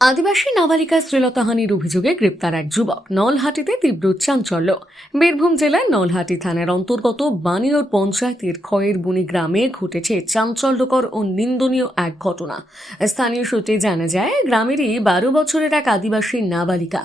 আদিবাসী নাবালিকা শ্রীলতাহানির অভিযোগে গ্রেপ্তার এক যুবক নলহাটিতে তীব্র চাঞ্চল্য। বীরভূম জেলার নলহাটি থানার অন্তর্গত বানিয়র পঞ্চায়েতের খয়ের বুনি গ্রামে ঘটেছে চাঞ্চল্যকর ও নিন্দনীয় এক ঘটনা। স্থানীয় সূত্রে জানা যায়, গ্রামেরই বারো বছরের এক আদিবাসী নাবালিকা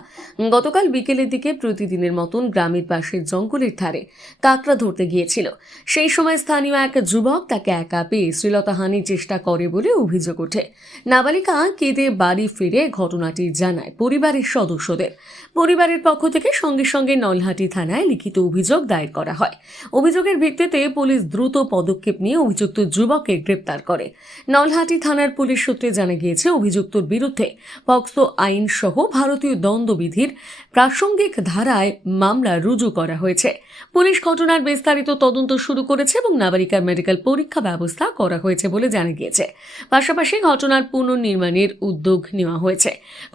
গতকাল বিকেলের দিকে প্রতিদিনের মতন গ্রামের পাশের জঙ্গলের ধারে কাকড়া ধরতে গিয়েছিল। সেই সময় স্থানীয় এক যুবক তাকে একা পেয়ে শ্রীলতাহানির চেষ্টা করে বলে অভিযোগ ওঠে। নাবালিকা কেঁদে বাড়ি ফিরে ঘটনাটি জানায় পরিবারের সদস্যদের। পরিবারের পক্ষ থেকে সঙ্গে সঙ্গে নলহাটি থানায় লিখিত অভিযোগ দায়ের করা হয়। অভিযোগের ভিত্তিতে পুলিশ দ্রুত পদক্ষেপ নিয়ে অভিযুক্ত যুবককে গ্রেপ্তার করে। নলহাটি থানার পুলিশ সূত্রে জানা গিয়েছে, অভিযুক্তর বিরুদ্ধে পক্সো আইন সহ ভারতীয় দণ্ডবিধির প্রাসঙ্গিক ধারায় মামলা রুজু করা হয়েছে। পুলিশ ঘটনার বিস্তারিত তদন্ত শুরু করেছে এবং নাবালিকার মেডিকেল পরীক্ষা ব্যবস্থা করা হয়েছে বলে জানা গিয়েছে। পাশাপাশি ঘটনার পুনর্নির্মাণের উদ্যোগ নেওয়া হয়েছে।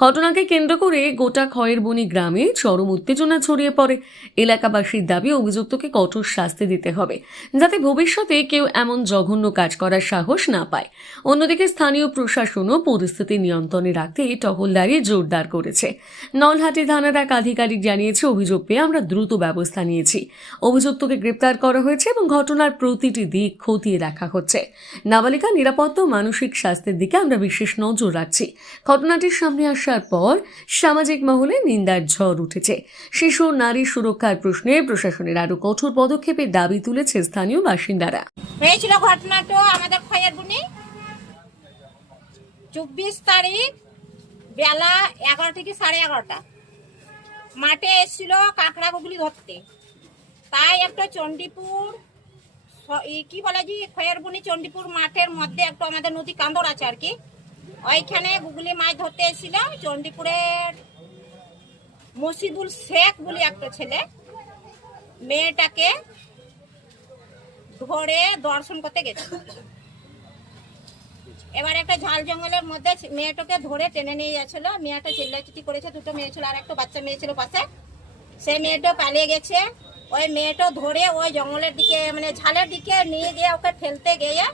ঘটনাকে কেন্দ্র করে গোটা খয়েরবনি গ্রামে চরম উত্তেজনা ছড়িয়ে পড়ে। এলাকাবাসীর দাবি, অভিযুক্তকে কঠোর শাস্তি দিতে হবে, যাতে ভবিষ্যতে কেউ এমন জঘন্য কাজ করার সাহস না পায়। অন্যদিকে স্থানীয় প্রশাসনও পরিস্থিতি নিয়ন্ত্রণে রাখতে টহলদারি জোরদার করেছে। নলহাটি থানার এক আধিকারিক জানিয়েছে, অভিযোগ পেয়ে আমরা দ্রুত ব্যবস্থা নিয়েছি। অভিযুক্তকে গ্রেপ্তার করা হয়েছে এবং ঘটনার প্রতিটি দিক খতিয়ে দেখা হচ্ছে। নাবালিকা নিরাপত্তা মানসিক স্বাস্থ্যের দিকে আমরা বিশেষ নজর রাখছি। ঘটনাটির সামনে আসার পর সামাজিক মহলে নিন্দার ঝড় উঠেছে। শিশু নারী সুরক্ষার প্রশ্নে প্রশাসনের আরও কঠোর পদক্ষেপের দাবি তুলেছে স্থানীয় বাসিন্দারা। হয়েছিল ঘটনাটা আমাদের খয়ের চব্বিশ তারিখ বেলা এগারো থেকে সাড়ে এগারোটা। মাঠে এসেছিল কাঁকড়া গুগলি ধরতে। তাই একটা চণ্ডীপুর কি বলে যে খয়েরবুনি চণ্ডীপুর মাঠের মধ্যে একটু আমাদের নদী কান্দর আছে আর কি। ওইখানে গুগলি মাছ ধরতে এসেছিল চণ্ডীপুরের মসিদুল শেখ বলে একটা ছেলে। মেয়েটাকে ধরে দর্শন করতে গেছে। এবার একটা ঝাল জঙ্গলের মধ্যে মেয়েটাকে ধরে টেনে নিয়ে যাচ্ছিল। মেয়েটা চিল্লাচিটি করেছে, দুটো মেয়ে ছিল আর একটা বাচ্চা মেয়ে ছিল পাশে। সেই মেয়েটা পালিয়ে গেছে। ওই মেয়েটা ধরে ওই জঙ্গলের দিকে মানে ঝালের দিকে নিয়ে গিয়ে ওকে ফেলতে গিয়ে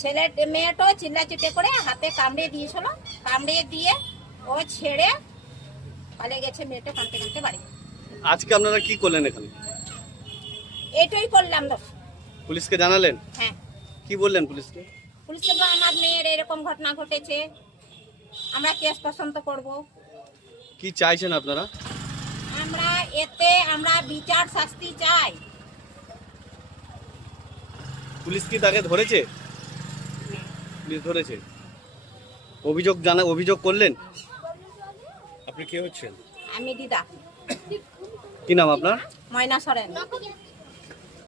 ছেলে মেয়েটা চিল্লাচিটে করে হাতে কামড়িয়ে দিয়েছিল কামড়িয়ে দিয়ে ও ছেড়ে পালিয়ে গেছে মেয়েটা কাঁদতে কাঁদতে বাড়ি। আজকে আপনারা কি করলেন এখানে? এটাই করলাম দোষ পুলিশকে জানালেন? হ্যাঁ। কি বললেন পুলিশকে? পুলিশকে বললাম, আমার মেয়ের এরকম ঘটনা ঘটেছে আমরা কেস পছন্দ করব। কি চাইছেন আপনারা? আমরা এতে আমরা বিচার শাস্তি চাই। পুলিশ কি তাকে ধরেছে? পুলিশ ধরেছে? অভিযোগ জানা অভিযোগ করলেন? আপনি কে হচ্ছেন? আমি দিদা। কি নাম আপনার? ময়না সরেন।